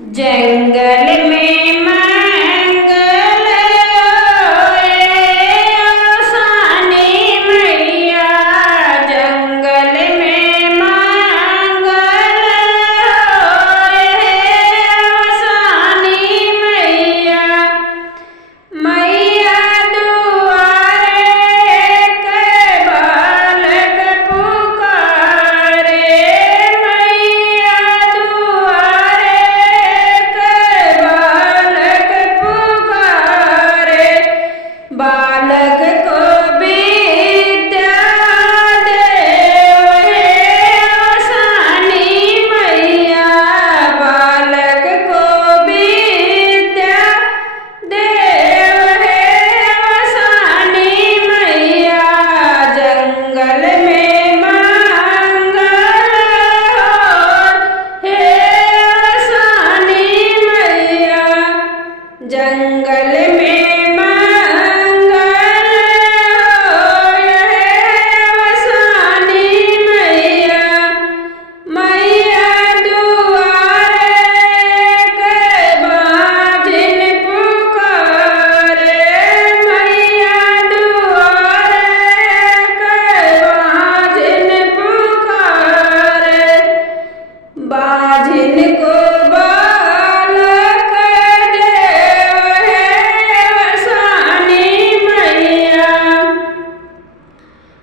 जंगल में मंगल होए आसानी मैया, जंगल में मंगल होए आसानी मैया। मैया दुआरे के बालक पुकारे, मैया दुआरे के बालक पुकारे। बालक को विद्या देव हे आसानी मैया, बालक को विद्या देव हे आसानी मैया। जंगल में मंगल हो हे आसानी मैया, जंगल में मंगल हो हे आसानी मैया। मैया दुआरे के बाजिन पुकारे, मैया दुआरे के बाजिन पुकारे। बाजिन को बालक देव हे आसानी मैया,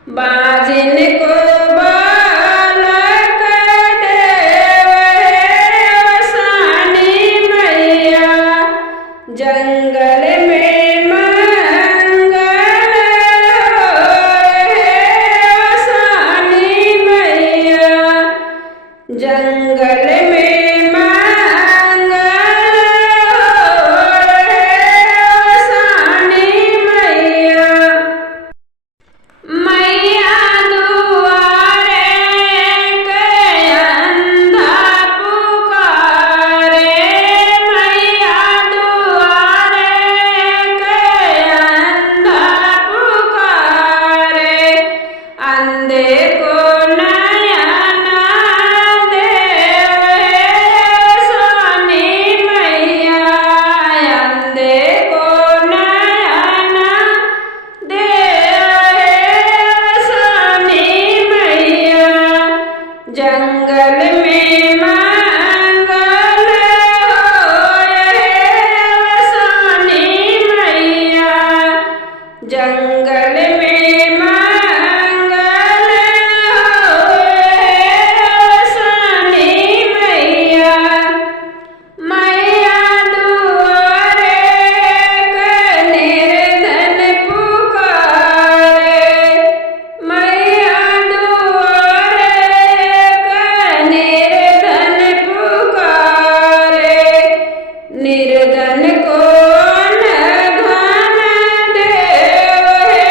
बाजिन को बालक देव हे आसानी मैया। जंगल में मंगल हो हे आसानी मैया, जंगल में मंगल हो हे आसानी मैया। मैया दुआरे के अंधा पुकारे, मैया दुआरे के अंधा पुकारे। अंधे को नयन देव हे आसानी मैया, अंधे को नयन देव हे आसानी मैया। जंगल में मंगल होए हे आसानी मैया, जंगल में मंगल होए हे आसानी मैया। मैया दुआरे के निर्धन पुकारे, मैया दुआरे के निर्धन पुकारे। निर्धन को धन देव हे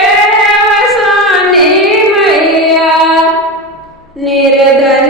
आसानी मैया, निर्धन